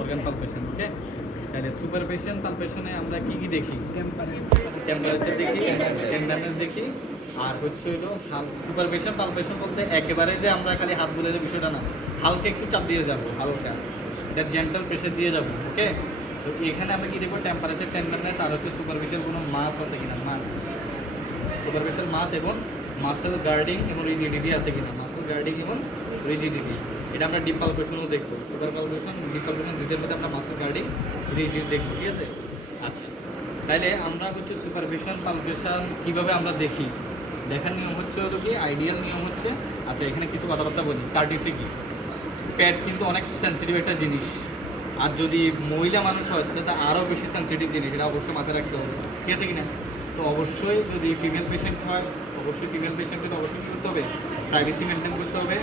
Organ palpation. ওকে, তাহলে superficial পালপেশনে আমরা কি কি দেখি? টেম্পারেচার দেখি, টেন্ডারনেস দেখি, আর হচ্ছে হলো সুপারফিশিয়াল পালপেশন বলতে একেবারে যে আমরা খালি হাত বুলালে বিষয়টা না, হালকা একটু চাপ দিয়ে যাবো, হালকা এটা জেন্টাল প্রেশার দিয়ে যাবো। ওকে, তো এখানে আমরা কি দেখবো? টেম্পারেচার, টেন্ডারনেস, আর হচ্ছে সুপারফিশিয়াল কোনো মাস আছে কিনা, মাস, সুপারফিশিয়াল মাস এবং মাসেল গার্ডিং এবং রিজিডিটি আছে কিনা, মাসেল গার্ডিং এবং রিজিডিটি। এটা আমরা ডিপ পালপেশনও দেখবো। সুপার পালপেশন, ডিপ পালপেশন দুইটার মধ্যে আমরা মাসেল গার্ডিং, রিজিড দেখবো। ঠিক আছে, আচ্ছা, তাইলে আমরা হচ্ছে সুপারফিশিয়াল পালপেশন কীভাবে আমরা দেখি? দেখার নিয়ম হচ্ছে হলো কি, আইডিয়াল নিয়ম হচ্ছে, আচ্ছা এখানে কিছু কথাবার্তা বলি। কার্টিসি কি, প্যাড কিন্তু অনেক সেন্সিটিভ একটা জিনিস, আর যদি মহিলা মানুষ হয় তাহলে তা আরও বেশি সেন্সিটিভ জিনিস, এটা অবশ্যই মাথায় রাখতে হবে। ঠিক আছে কিনা? তো অবশ্যই যদি ফিমেল পেশেন্ট হয়, অবশ্যই ফিমেল পেশেন্টকে তো অবশ্যই কী করতে হবে? প্রাইভেসি মেনটেন করতে হবে,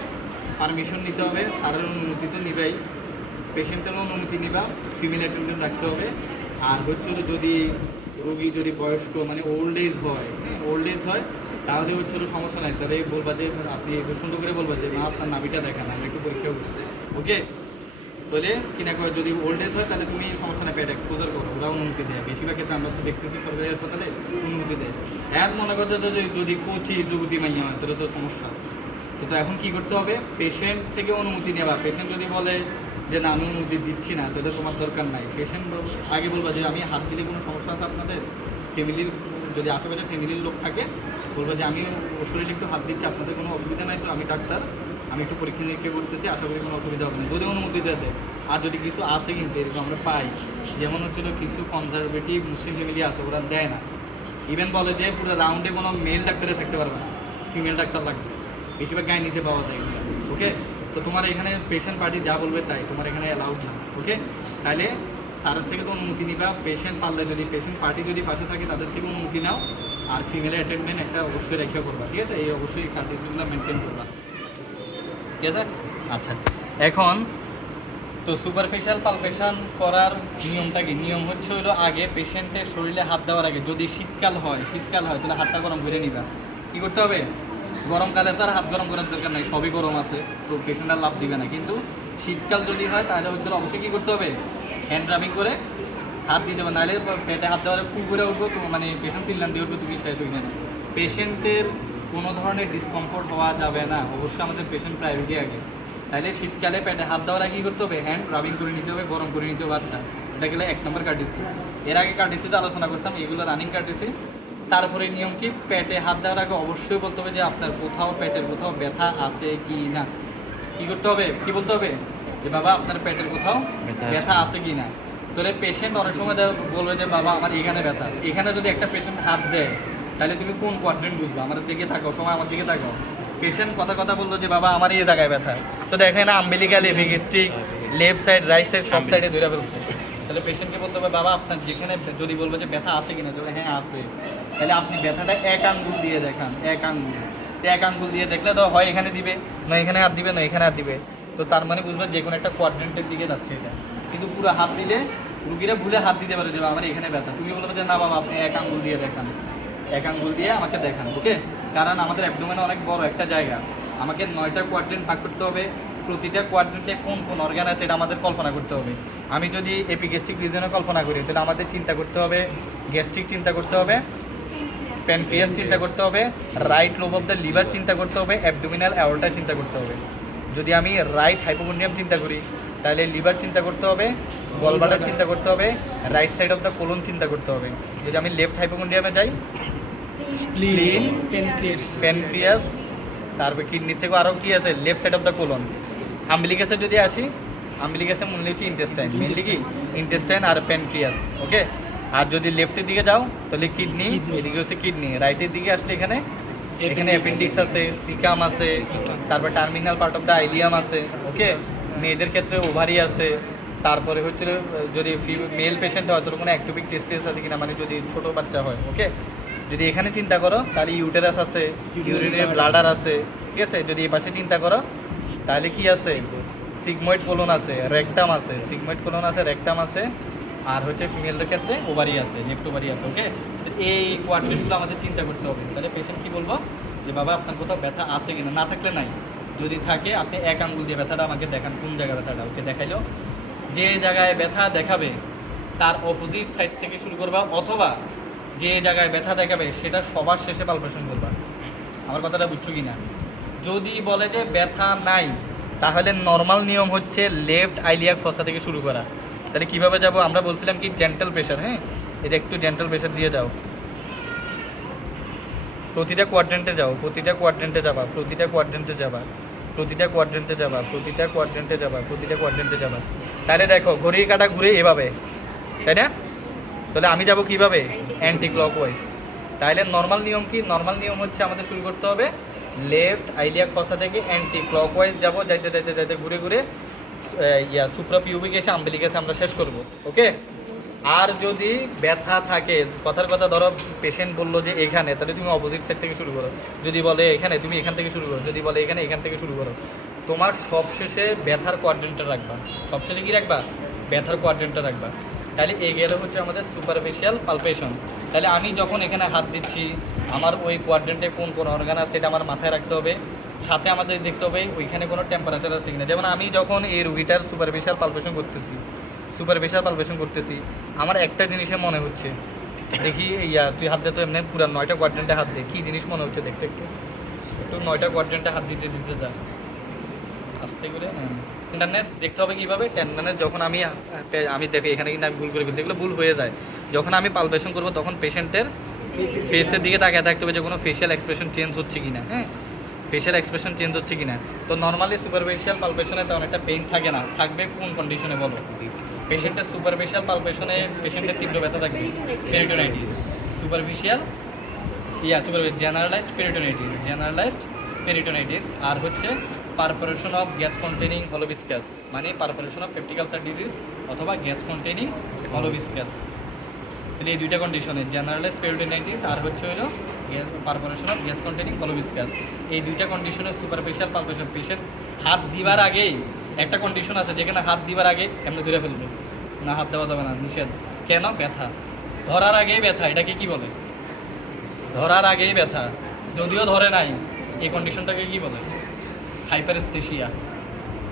পারমিশন নিতে হবে, স্যারের অনুমতি তো নিবাই, পেশেন্টেরও অনুমতি নিবা, ফিমেল অ্যাটেন্ডেন্ট রাখতে হবে। আর হচ্ছে যদি রোগী যদি বয়স্ক মানে ওল্ড এজ হয়, ওল্ড এজ হয়, তাহলে হচ্ছে সমস্যা নাই, তাহলে বলবা যে আপনি সুন্দর করে বলবা যে আপনার নাভিটা দেখান, আমি একটু পরীক্ষা করি। ওকে, তাহলে কিনা করে যদি ওল্ড এজ হয় তাহলে তুমি সমস্যা না, প্যাড এক্সপোজার করো, ওরা অনুমতি দেয়। বেশিরভাগ ক্ষেত্রে আমরা তো দেখতেছি সরকারি হাসপাতালে অনুমতি দেয়। এক মনে করতে যদি কোচি যুবতী মাইয়া হয় তাহলে তো সমস্যা। তো এখন কী করতে হবে? পেশেন্ট থেকে অনুমতি নেওয়া। পেশেন্ট যদি বলে যে না আমি অনুমতি দিচ্ছি না, তাহলে তোমার দরকার নাই। পেশেন্ট আগে বলবা যে আমি হাত দিলে কোনো সমস্যা আছে আপনাদের ফ্যামিলির, যদি আশেপাশে ফ্যামিলির লোক থাকে বলবো যে আমি শরীরে একটু হাত দিচ্ছি, আপনাদের কোনো অসুবিধা নাই তো? আমি ডাক্তার, আমি একটু পরীক্ষা নিরীক্ষা করতেছি, আশা করি কোনো অসুবিধা হবে না, যদি অনুমতি দেয়। আর যদি কিছু আসে কিন্তু এরকম আমরা পাই, যেমন হচ্ছিলো কিছু কনজারভেটিভ মুসলিম ফ্যামিলি আছে, ওরা দেয় না, ইভেন বলে যে পুরো রাউন্ডে কোনো মেল ডাক্তারে থাকতে পারবে না, ফিমেল ডাক্তার লাগবে, বেশিরভাগ গায়ে নিতে পাওয়া যায়। ওকে, তো তোমার এখানে পেশেন্ট পার্টি যা বলবে তাই, তোমার এখানে অ্যালাউড না। ওকে, তাহলে স্যারের থেকে তো অনুমতি নিবা, পেশেন্ট পারলে যদি পেশেন্ট পার্টি যদি পাশে থাকে তাদের থেকে অনুমতি নাও, আর ফিমেল অ্যাটেন্ডেন্ট একটা অবশ্যই রেখে করবা। ঠিক আছে, এই অবশ্যই কার্টিসিগুলো মেনটেন করবা। ঠিক আছে, আচ্ছা, এখন তো সুপারফিশিয়াল পালপেশন করার নিয়মটা কি? নিয়ম হচ্ছে হলো আগে পেশেন্টের শরীরে হাত দেওয়ার আগে, যদি শীতকাল হয় তাহলে হাতটা গরম করে নিবা। কী করতে হবে? গরমকালে তো আর হাত গরম করার দরকার নেই, সবই গরম আছে, তো পেশেন্ট আর লাভ দিবে না। কিন্তু শীতকাল যদি হয় তাহলে হচ্ছে অবশ্যই কী করতে হবে? হ্যান্ড রাবিং করে হাত দিতে হবে, নাহলে পেটে হাত দেওয়ার পুকুরে উঠবো তো, মানে পেশেন্ট চিল্লান দিয়ে উঠবে, তুমি শেষ হয়ে না। পেশেন্টের কোনো ধরনের ডিসকমফোর্ট হওয়া যাবে না, অবশ্যই আমাদের পেশেন্ট প্রায়োরিটি আগে। তাহলে শীতকালে পেটে হাত দেওয়ার আগে কী করতে হবে? হ্যান্ড রাবিং করে নিতে হবে, গরম করে নিতে হবে হাতটা। এটা গেলে 1 নম্বর কার্টিসি। এর আগে কার্টিসিতে আলোচনা করতাম, এগুলো রানিং কার্টিসি। তারপরে নিয়ম কি? পেটে হাত দেওয়ার আগে অবশ্যই বলতে হবে যে আপনার কোথাও পেটের কোথাও ব্যথা আছে কি না। কী করতে হবে? কী বলতে হবে? যে বাবা আপনার পেটের কোথাও ব্যথা আছে কি না। তাহলে পেশেন্ট অনেক সময় বলবে যে বাবা আমার এখানে ব্যথা। এখানে যদি একটা পেশেন্ট হাত দেয় তাহলে তুমি কোন কোয়াড্রেন্ট বুঝবা? আমার দিকে তাকাও, সময় আমার দিকে তাকাও। পেশেন্ট কথা বললো যে বাবা আমার এই জায়গায় ব্যথা, তো দেখে না umbilical, epigastric, left side, right side, সব সাইডে ধরে ফেলছে। তাহলে পেশেন্টকে বলতে হবে বাবা আপনার যেখানে, যদি বলবো যে ব্যথা আছে কিনা, তাহলে হ্যাঁ আছে, তাহলে আপনি ব্যথাটা 1 আঙ্গুল দিয়ে দেখান, 1 আঙ্গুল। 1 আঙ্গুল দিয়ে দেখলে তো হয় এখানে দিবে, না এখানে হাত দিবে, না এখানে হাত দিবে, তো তার মানে বুঝবে যে কোনো একটা কোয়াড্রেন্টের দিকে যাচ্ছে এটা। কিন্তু পুরো হাত দিলে রুগীরা ভুলে হাত দিতে পারে যে আমার এখানে ব্যথা, তুমি বলবে যে না বাবা আপনি 1 আঙ্গুল দিয়ে দেখান, 1 আঙ্গুল দিয়ে আমাকে দেখান। ওকে, কারণ আমাদের অ্যাবডোমেনে অনেক বড় একটা জায়গা, আমাকে 9টা কোয়াড্রেন্ট ভাগ করতে হবে, প্রতিটা কোয়াড্রেন্টে কোন কোন অর্গান আছে এটা আমাদের কল্পনা করতে হবে। আমি যদি এপিগ্যাস্ট্রিক রিজনে কল্পনা করি তাহলে আমাদের চিন্তা করতে হবে গ্যাস্ট্রিক, চিন্তা করতে হবে প্যানক্রিয়াস, চিন্তা করতে হবে right lobe of the liver, চিন্তা করতে হবে অ্যাবডোমিনাল অ্যাওর্টা, চিন্তা করতে হবে। যদি আমি রাইট হাইপোকন্ড্রিয়াম চিন্তা করি তাহলে লিভার চিন্তা করতে হবে, গলব্লাডার চিন্তা করতে হবে, right side of the colon চিন্তা করতে হবে। যদি আমি লেফট হাইপোকন্ড্রিয়ামে যাই, স্প্লিন, প্যানক্রিয়াস, তারপর কিডনি থেকে আরও কী আছে, left side of the colon. আম্বিলিকাসে যদি আসি, আম্বিলিকাসে মূল্য হচ্ছে ইন্টেস্টাইন, মেনলি কি ইন্টেস্টাইন আর প্যানক্রিয়াস। ওকে, আর যদি লেফটের দিকে যাও তাহলে কিডনি, এদিকে হচ্ছে কিডনি। রাইটের দিকে আসলে এখানে অ্যাপেন্ডিক্স আছে, সিকাম আছে, তারপর terminal part of the ileum আছে। ওকে, মেয়েদের ক্ষেত্রে ওভারি আছে, তারপরে হচ্ছে যদি মেল পেশেন্ট হয় তাহলে কোনো অ্যাক্টোপিক টেস্টিস আছে কিনা, মানে যদি ছোটো বাচ্চা হয়। ওকে, যদি এখানে চিন্তা করো তাহলে ইউটেরাস আছে, ইউরিনারি ব্লাডার আছে। ঠিক আছে, যদি এই পাশে চিন্তা করো তাহলে কি আছে, সিগময়েড কোলন আছে, রেকটাম আছে, সিগময়েড কোলন আছে, রেকটাম আছে, আর হচ্ছে ফিমেলদের ক্ষেত্রে ওভারি আছে, লেফট ওভারি আছে। ওকে, এই কোয়াড্রেন্টগুলো আমাদের চিন্তা করতে হবে। তাহলে পেশেন্ট কি বলবো যে বাবা আপনার কোথাও ব্যথা আছে কিনা, না থাকলে নাই, যদি থাকে আপনি এক আঙ্গুল দিয়ে ব্যথাটা আমাকে দেখান, কোন জায়গায় ব্যথাটা। ওকে দেখাইলো, যে জায়গায় ব্যথা দেখাবে তার অপোজিট সাইড থেকে শুরু করবা, অথবা যে জায়গায় ব্যথা দেখাবে সেটা সবার শেষে পালপেশন করবা। আমার কথাটা বুঝছো কি না? যদি বলে যে ব্যথা নাই, তাহলে নর্মাল নিয়ম হচ্ছে লেফট আইলিয়াক ফসা থেকে শুরু করা। তাহলে কীভাবে যাব? আমরা বলছিলাম কি জেন্টাল প্রেশার, হ্যাঁ, এটা একটু জেন্টাল প্রেশার দিয়ে যাও, প্রতিটা কোয়াড্রেন্টে যাও, প্রতিটা কোয়াড্রেন্টে যাবা, প্রতিটা কোয়াড্রেন্টে যাবা, প্রতিটা কোয়াড্রেন্টে যাবা, প্রতিটা কোয়াড্রেন্টে যাবা, প্রতিটা কোয়াড্রেন্টে যাবা। তাহলে দেখো ঘড়ির কাঁটা ঘুরে এভাবে, তাই না? তাহলে আমি যাব কিভাবে? Anti clockwise. তাহলে নর্মাল নিয়ম কি? নর্মাল নিয়ম হচ্ছে আমাদের শুরু করতে হবে লেফট আইলিয়াক ফসা থেকে অ্যান্টি ক্লকওয়াইজ যাব, যাইতে যাইতে যাইতে ঘুরে ঘুরে সুপ্রাপিউবিক এসে আম্বিলিকাসে আমরা শেষ করব। ওকে? আর যদি ব্যথা থাকে, কথার কথা ধরো পেশেন্ট বললো যে এখানে, তাহলে তুমি অপোজিট সাইড থেকে শুরু করো। যদি বলে এখানে, তুমি এখান থেকে শুরু করো। যদি বলে এখানে, এখান থেকে শুরু করো। তোমার সবশেষে ব্যথার কোয়াড্রেন্টটা রাখবা। সবশেষে কী রাখবা? ব্যথার কোয়াড্রেন্টটা রাখবা। তাহলে এই গেলে হচ্ছে আমাদের সুপারফিশিয়াল পালপেশন। তাহলে আমি যখন এখানে হাত দিচ্ছি, আমার ওই কোয়াড্রেন্টে কোন কোন অর্গান আছে সেটা আমার মাথায় রাখতে হবে। সাথে আমাদের দেখতে হবে ওইখানে কোনো টেম্পারেচার আছে কিনা। যেমন আমি যখন এই রুগীটার সুপারফিশিয়াল পালপেশন করতেছি, আমার একটা জিনিসে মনে হচ্ছে, দেখি তুই হাত দে তো, এমনি পুরা 9টা কোয়াড্রেন্টে হাত দে, কী জিনিস মনে হচ্ছে দেখতে, একটু একটু 9টা কোয়াড্রেন্টে হাত দিতে দিতে যা আস্তে করে। টেন্ডারনেস দেখতে হবে কীভাবে? টেন্ডারনেস যখন আমি দেখি এখানে কিন্তু আমি ভুল করে ফেলছি, এগুলো ভুল হয়ে যায়। যখন আমি পালপেশন করবো তখন পেশেন্টের ফেসের দিকে তাকিয়ে থাকতে হবে যে কোনো ফেশিয়াল এক্সপ্রেশন চেঞ্জ হচ্ছে কিনা, হ্যাঁ, ফেশিয়াল এক্সপ্রেশন চেঞ্জ হচ্ছে কিনা। তো নর্মালি সুপারফিশিয়াল পালপেশনে তেমন একটা পেইন থাকে না, থাকবে কোন কন্ডিশনে বলো? পেশেন্টের সুপারফিশিয়াল পালপেশনে পেশেন্টের তীব্র ব্যথা থাকবে, পেরিটোনাইটিস। Superficial generalised peritonitis. আর হচ্ছে perforation of gas containing hollow viscus, মানে perforation of peptic ulcer disease অথবা গ্যাস কন্টেনিং হলোভিসকাস। তাহলে এই দুইটা কন্ডিশনে জেনারেলাইজড পেরিটোনাইটিস আর হচ্ছে হলো perforation of gas containing hollow viscus, এই দুইটা কন্ডিশনে সুপারফিশিয়াল পালপেশন। পেশেন্ট হাত দিবার আগেই একটা কন্ডিশন আছে যেখানে হাত দিবার আগে এমনি ধরে ফেলবে না, হাত দেওয়া যাবে না, নিষেধ। কেন? ব্যথা ধরার আগেই ব্যথা। এটাকে কি বলে? ধরার আগেই ব্যথা, যদিও ধরে নাই। এই কন্ডিশনটাকে কি বলে? হাইপারস্থেশিয়া।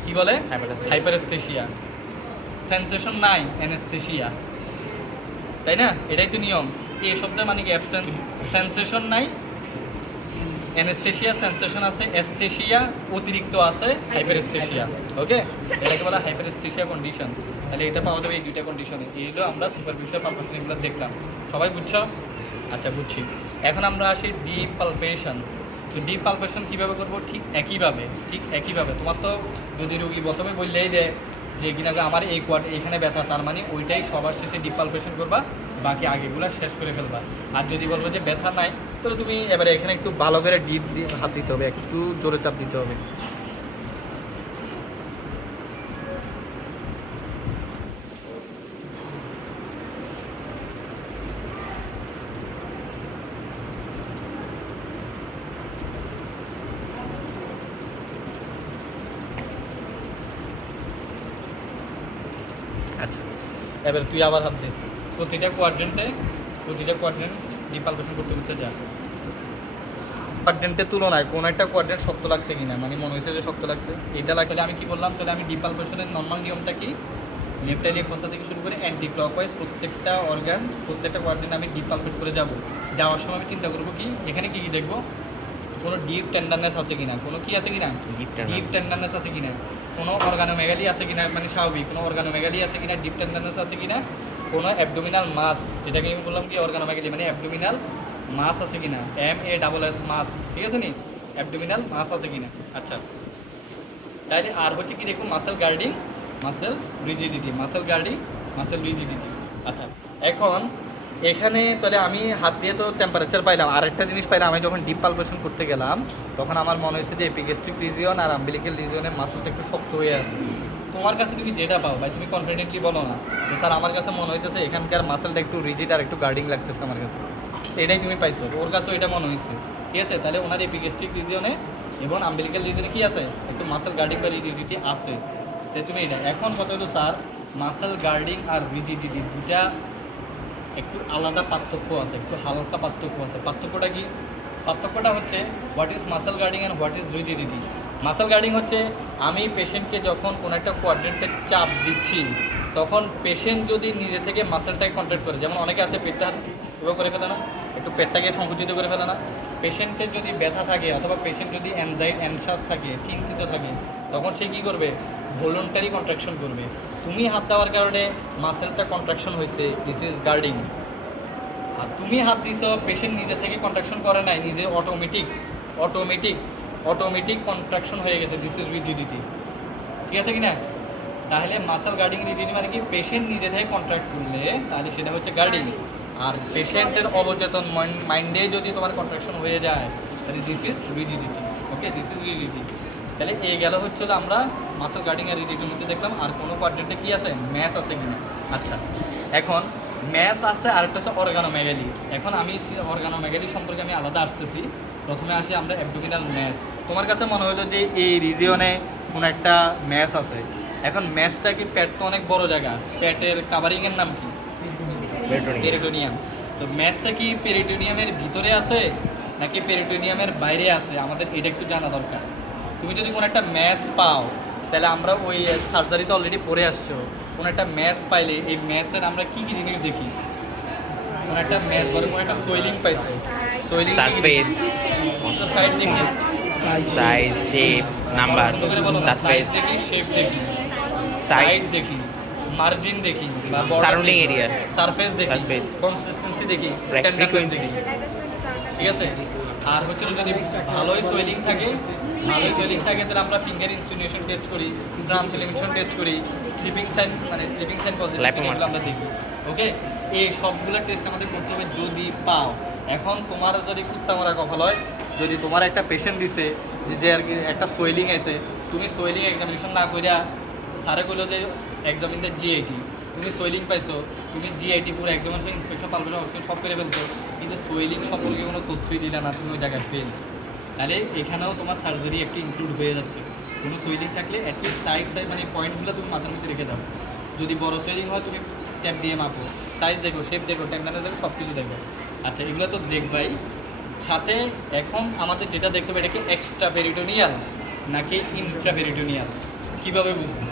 কি বলে? হাইপারস্থেশিয়া। সেন্সেশন নাই, অ্যানেস্থেশিয়া, তাই না? এটাই তো নিয়ম। এই শব্দের মানে কি? অ্যাবসেন্স। সেন্সেশন নাই, অ্যানেস্থেশিয়া সেন্সেশন আছে, অ্যাস্থেশিয়া অতিরিক্ত আছে, হাইপারস্থেশিয়া। ওকে, এটাকে বলা হাইপারস্থেশিয়া কন্ডিশন। তাহলে এটা পাওয়া যাবে এই দুইটা কন্ডিশনে। এইগুলো আমরা সুপারফিশিয়াল পালপেশন এগুলো দেখলাম। সবাই বুঝছো? আচ্ছা, বুঝছি। এখন আমরা আসি ডিপ পালপেশন। তো ডিপ পালপেশন কীভাবে করবো? ঠিক একইভাবে। তোমার তো যদি রোগী প্রথমে বললেই দেয় যে কিনা আমার এইখানে ব্যথা, তার মানে ওইটাই সবার শেষে ডিপ পালপেশন করবা, বাকি আগেগুলো শেষ করে ফেলবা। আর যদি বলবো যে ব্যথা নাই, তাহলে তুমি এবারে এখানে একটু ভালো করে ডিপ হাত দিতে হবে, একটু জোরে চাপ দিতে হবে। আচ্ছা, এবার তুই আবার হাত দে, প্রতিটা কোয়াড্রেন্ট ডিপ পালপেশন করতে যা। কোয়াড্রেন্টের তুলনায় কোনো একটা কোয়াড্রেন্ট শক্ত লাগছে কিনা, মানে মনে হয়েছে যে শক্ত লাগছে, এটা লাগছে। আমি কি বললাম? তাহলে আমি ডিপ পালপেশনের নর্মাল নিয়মটা কি? লেফট আইলিয়াক ফসা থেকে শুরু করে অ্যান্টি ক্লকওয়াইজ প্রত্যেকটা অর্গান, প্রত্যেকটা কোয়াড্রেন্ট আমি ডিপ পালপেট করে যাব। যাওয়ার সময় আমি চিন্তা করবো কি এখানে কি দেখবো? কোনো ডিপ টেন্ডারনেস আছে কিনা, কোনো কি আছে কিনা, ডিপ টেন্ডারনেস আছে কিনা, কোনো অর্গানোমেগালি আছে কিনা, মানে স্বাভাবিক কোনো অর্গানোমেগালি আছে কিনা, ডিপ টেন্ডারনেস আছে কিনা, কোনো অ্যাবডোমিনাল মাস, যেটাকে আমি বললাম কি অর্গানোমেগালি মানে অ্যাবডোমিনাল মাস আছে কিনা, MASS মাস, ঠিক আছে নি, অ্যাবডোমিনাল মাস আছে কিনা। আচ্ছা, তাহলে আর হচ্ছে কি দেখুন মাসেল গার্ডিং, মাসেল রিজিডিটি। আচ্ছা, এখন এখানে তাহলে আমি হাত দিয়ে তো টেম্পারেচার পাইলাম। আর একটা জিনিস পাইলাম, আমি যখন ডিপ পালপেশন করতে গেলাম তখন আমার মনে হয়েছে যে এপিগ্যাস্ট্রিক রিজিয়ন আর আম্বিলিক্যাল রিজিয়নের মাসেলটা একটু শক্ত হয়ে আছে। তোমার কাছে তুমি যেটা পাও ভাই, তুমি কনফিডেন্টলি বলো না যে স্যার আমার কাছে মনে হইতেছে এখানকার মাসেলটা একটু রিজিড আর একটু গার্ডিং লাগতেছে আমার কাছে, এটাই তুমি পাইছো, ওর কাছেও এটা মনে হয়েছে, ঠিক আছে? তাহলে ওনার এপিগ্যাস্ট্রিক রিজিয়নে এবং আম্বিলিক্যাল রিজিয়নে কি আছে? একটু মাসেল গার্ডিং বা রিজিডিটি আছে। তাই তুমি এটা এখন কথা হলো স্যার মাসেল গার্ডিং আর রিজিডিটি দুইটা একটু আলাদা পার্থক্য আছে, একটু হালকা পার্থক্য আছে। পার্থক্যটা কি? পার্থক্যটা হচ্ছে what is muscle guarding and what is rigidity. Muscle guarding হচ্ছে আমি পেশেন্টকে যখন কোনো একটা কোয়াড্রেন্টের চাপ দিচ্ছি তখন পেশেন্ট যদি নিজে থেকে মাসেলটাকে কন্ট্রাক্ট করে, যেমন অনেকে আছে পেটটা এভাবে করে ফেলে না, একটু পেটটাকে সংকুচিত করে ফেলে না, পেশেন্টের যদি ব্যথা থাকে অথবা পেশেন্ট যদি অ্যানশাস থাকে, চিন্তিত থাকে, তখন সে কী করবে, ভলেন্টারি কন্ট্রাকশন করবে। তুমি হাত দেওয়ার কারণে মাসেলটা কন্ট্রাকশন হয়েছে, দিস ইজ গার্ডিং। আর তুমি হাত দিছো, পেশেন্ট নিজে থেকে কন্ট্রাকশন করে নাই, নিজে অটোমেটিক কন্ট্রাকশন হয়ে গেছে, দিস ইজ রিজিডিটি। ঠিক আছে কি না? তাহলে মাসেল গার্ডিং রিজিডিটি মানে কি, পেশেন্ট নিজে থেকে কন্ট্রাক্ট করলে তাহলে সেটা হচ্ছে গার্ডিং। আর পেশেন্টের অবচেতন মাইন্ডে যদি তোমার কন্ট্রাকশন হয়ে যায় তাহলে this is rigidity. Okay, this is rigidity. তাহলে এই গেল হচ্ছে আমরা মাসেল গার্ডিং আর রিজিডিটির মধ্যে দেখলাম। আর কোনো কোয়াড্রেন্টে কি আছে, ম্যাস আছে কিনা। আচ্ছা, এখন ম্যাস আছে, আরেকটা হচ্ছে অর্গানোমেগালি। এখন আমি অর্গানোমেগালি সম্পর্কে আমি আলাদা আসতেছি। প্রথমে আসি আমরা অ্যাবডোমিনাল ম্যাস। তোমার কাছে মনে হলো যে এই রিজিয়নে কোনো একটা ম্যাস আছে। এখন ম্যাসটা কি, পেট তো অনেক বড় জায়গা, পেটের কাভারিংয়ের নাম কি, পেরিটোনিয়াম। তো ম্যাসটা কি পেরিটোনিয়ামের ভিতরে আছে নাকি পেরিটোনিয়ামের বাইরে আছে, আমাদের এটা একটু জানা দরকার। তুমি যদি কোনো একটা ম্যাস পাও, তাহলে আমরা ওই সার্জারিতে অলরেডি পড়ে আসছো, কোনো একটা ম্যাস পাইলে এই ম্যাসের আমরা কী কী জিনিস দেখি। কোনো একটা ম্যাস বলে কোনো একটা সোয়েলিং পাইছে, সোয়েলিং সারফেস, সাইড দেখি, সাইজ, শেপ, নাম্বার, সারফেস দেখি, শেপ দেখি, সাইড, সাইড দেখি, মার্জিন দেখি, বা সারাউন্ডিং এরিয়া, সারফেস দেখি, সারফেস, কনসিস্টেন্সি দেখি, টেন্ডারনেস ফ্রিকোয়েন্সি দেখি। ঠিক আছে? আর হচ্ছে যদি ভালোই সোয়েলিং থাকে, তাহলে আমরা ফিঙ্গার ইনসিনুয়েশন টেস্ট করি, ড্রাম সিলিমিশন টেস্ট করি, স্লিপিং সাইন পজিটিভ এগুলো আমরা দেখি। ওকে, এই সবগুলো টেস্ট আমাদের করতে হবে যদি পাও। এখন তোমার যদি কুত্তা মারা কপাল হয়, যদি তোমার একটা পেশেন্ট দিছে যে আর কি একটা সোয়েলিং আছে, তুমি সোয়েলিং এক্সামিনেশন না করিয়া স্যারে কইলো যে এক্সামিন দ্য জিআইটি, তুমি সোয়েলিং পাইছো, তুমি জিআইটি পুরো এক্সামিনেশন ইন্সপেকশন পালপেশন সব করে ফেলছো, কিন্তু সোয়েলিং সম্পর্কে কোনো তথ্যই দিলে না, তুমি ওই জায়গায় ফেল। তাহলে এখানেও তোমার সার্জারি একটু ইনক্লুড হয়ে যাচ্ছে। কোনো সোয়েলিং থাকলে অ্যাটলিস্ট সাইড মানে পয়েন্টগুলো তুমি মাথার মধ্যে রেখে দাও। যদি বড় সোয়েলিং হয় তুমি ট্যাপ দিয়ে মাপো, সাইজ দেখো, শেপ দেখো, টেন্ডারনেস দেখো, সব কিছু দেখো। আচ্ছা, এগুলো তো দেখবাই, সাথে এখন আমাদের যেটা দেখতে হবে, এটা কি এক্সট্রা পেরিটোনিয়াল নাকি ইন্ট্রা পেরিটোনিয়াল, কীভাবে বুঝবো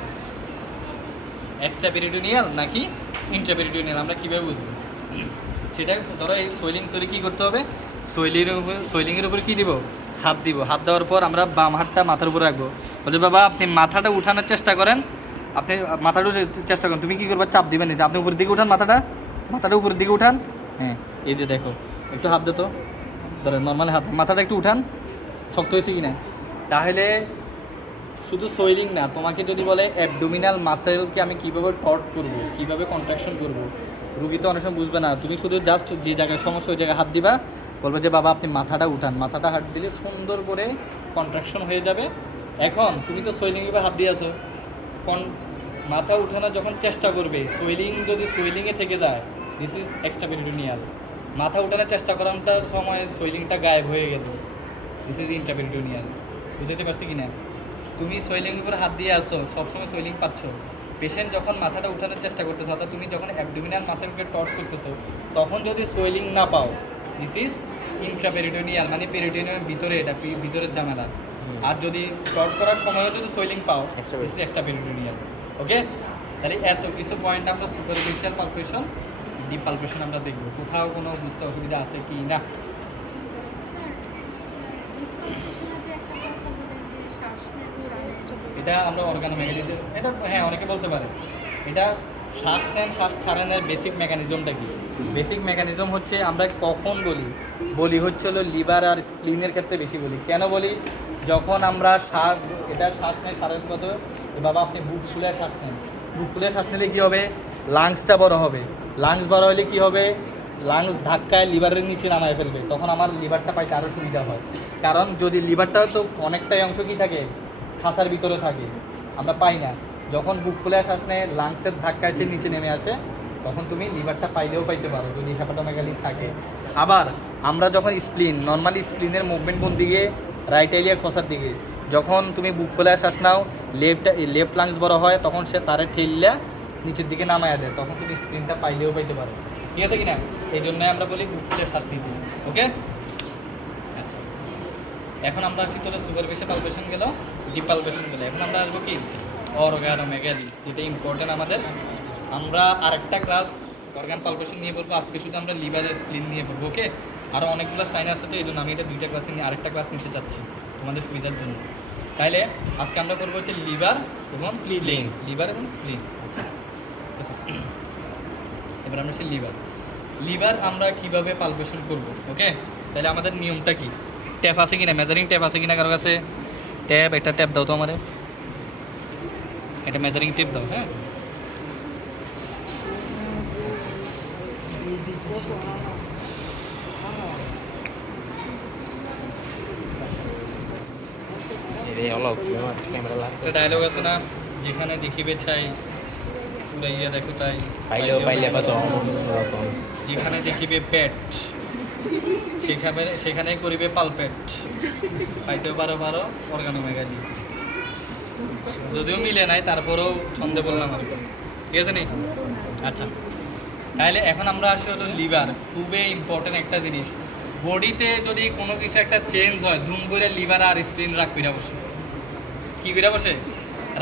এক্সট্রা পেরিটোনিয়াল নাকি ইন্ট্রা পেরিটোনিয়াল, আমরা কীভাবে বুঝবো সেটা? ধরো এই সোয়েলিং তৈরি কী করতে হবে, সোয়েলিংয়ের উপরে কী দিব, হাত দিব। হাত দেওয়ার পর আমরা বাম হাতটা মাথার উপরে রাখবো। বলছে বাবা আপনি মাথাটা উঠানোর চেষ্টা করেন, আপনি মাথাটা চেষ্টা করেন, তুমি কী করবা, চাপ দিবেন না, আপনি উপরের দিকে উঠান, মাথাটা উপরের দিকে উঠান। হ্যাঁ, এই যে দেখো, একটু হাত দিত, ধরেন নর্মালি হাত, মাথাটা একটু উঠান, শক্ত হয়েছে কি না। তাহলে শুধু সোয়েলিং না, তোমাকে যদি বলে অ্যাবডোমিনাল মাসেলকে আমি কীভাবে টর্ক করবো, কীভাবে কন্ট্রাকশন করবো, রুগী তো অনেক সময় বুঝবে না। তুমি শুধু জাস্ট যে জায়গায় সমস্যা ওই জায়গায় হাত দিবা, বলবে যে বাবা আপনি মাথাটা উঠান, মাথাটা হাত দিলে সুন্দর করে কন্ট্রাকশন হয়ে যাবে। এখন তুমি তো সোয়েলিং এবার হাত দিয়ে আসো, মাথা উঠানোর যখন চেষ্টা করবে, যদি সোয়েলিংয়ে থেকে যায়, দিস ইজ এক্সট্রা পেরিটোনিয়াল। মাথা উঠানোর চেষ্টা করাটার সময় সোয়েলিংটা গায়েব হয়ে গেল, দিস ইজ ইন্ট্রা পেরিটোনিয়াল। বুঝতে পারছি কি না? তুমি সোয়েলিং উপর হাত দিয়ে আসো, সবসময় সোয়েলিং পাচ্ছ, পেশেন্ট যখন মাথাটা উঠানোর চেষ্টা করতেছো অর্থাৎ তুমি যখন অ্যাবডোমিনাল মাসেলকে টর্ক করতেছো, তখন যদি সোয়েলিং না পাও, দিস ইজ ইন্ট্রাপেরিটোনিয়াল, মানে পেরিটোনিয়ামের ভিতরে, এটা ভিতরের ঝামেলা। আর যদি টর্ক করার সময়ও যদি সোয়েলিং পাও, দিস ইজ এক্সট্রা পেরিটোনিয়াল। ওকে, তাহলে এত কিছু পয়েন্ট আমরা সুপারফিশিয়াল পালপেশন, ডিপ পালপেশন আমরা দেখবো, কোথাও কোনো বুঝতে অসুবিধা আছে কি না। এটা আমরা অর্গানোমেগালিতে, এটা হ্যাঁ অনেকে বলতে পারে, এটা শ্বাস নেন শ্বাস ছাড়েনের বেসিক মেকানিজমটা কি? বেসিক মেকানিজম হচ্ছে আমরা কখন বলি হচ্ছে হলো লিভার আর স্প্লিনের ক্ষেত্রে বেশি বলি। কেন বলি? যখন আমরা শ্বাস নেই ছাড়েন কত, বাবা আপনি বুক খুলে শ্বাস নেন, বুক খুলে শ্বাস নিলে কী হবে, লাংসটা বড় হবে, লাংস বড় হলে কী হবে, লাংস ধাক্কায় লিভারের নিচে নামায় ফেলবে, তখন আমার লিভারটা পাইতে আরও সুবিধা হয়। কারণ যদি লিভারটা তো অনেকটাই অংশ কী থাকে, খাঁচার ভিতরে থাকে, আমরা পাই না। যখন বুক ফুলে শ্বাস নেয়, লাংসের ধাক্কায় নিচে নেমে আসে, তখন তুমি লিভারটা পাইলেও পাইতে পারো যদি হেপাটোমেগালি থাকে। আবার আমরা যখন নর্মালি স্প্লিনের মুভমেন্ট কোন দিকে, রাইট এলিয়া খসার দিকে, যখন তুমি বুক ফুলে শ্বাস নাও, লেফট লাংস বড় হয়, তখন সে তারে ঠেললে নিচের দিকে নামায় দেয়, তখন তুমি স্প্লিনটা পাইলেও পাইতে পারো। ঠিক আছে কিনা? এই জন্যই আমরা বলি বুক ফুলে শ্বাস নিতে। ওকে, আচ্ছা এখন আমরা আসি তাহলে সুপারফিশিয়াল পালপেশন গেল, ডিপ পালপেশন গেল। এখন আমরা আসবো কি অর্গানোমেগালি, যেটা ইম্পর্টেন্ট আমাদের। আমরা আরেকটা ক্লাস অর্গান পালপেশন নিয়ে পড়বো, আজকে শুধু আমরা লিভারের স্প্লিন নিয়ে পড়বো। ওকে, আরও অনেকগুলো সাইন আছে, তো এই জন্য আমি এটা দুইটা ক্লাসে নিয়ে আরেকটা ক্লাস নিতে চাচ্ছি তোমাদের সুবিধার জন্য। তাইলে আজকে আমরা করবো হচ্ছে লিভার এবং স্প্লিন, লিভার এবং স্প্লিন। আচ্ছা, এবার আমরা সেই লিভার আমরা কিভাবে পালপেশন করব। ওকে, তাহলে আমাদের নিয়মটা কি? ট্যাপ আছে কিনা, মেজারিং ট্যাপ আছে কিনা কারো কাছে? ট্যাপ, একটা ট্যাপ দাও তো আমারে, একটা মেজারিং টেপ দাও। হ্যাঁ, একটা ডায়লগ আছে না, যেখানে দেখিবে চাই উড়াইয়া দেখো তাই, যেখানে দেখিবে পেট সেখানে করিবে পালপেট, পাইতেও পারো অর্গানোমেগালি। যদিও মিলে নাই, তারপরেও ছন্দে বললাম আমি, ঠিক আছে নি? আচ্ছা, তাহলে এখন আমরা আসি হলো লিভার, খুবই ইম্পর্টেন্ট একটা জিনিস। বডিতে যদি কোনো কিছু একটা চেঞ্জ হয়, ধুম করে লিভার আর স্প্লিন রাগ করে বসে। কী করে বসে?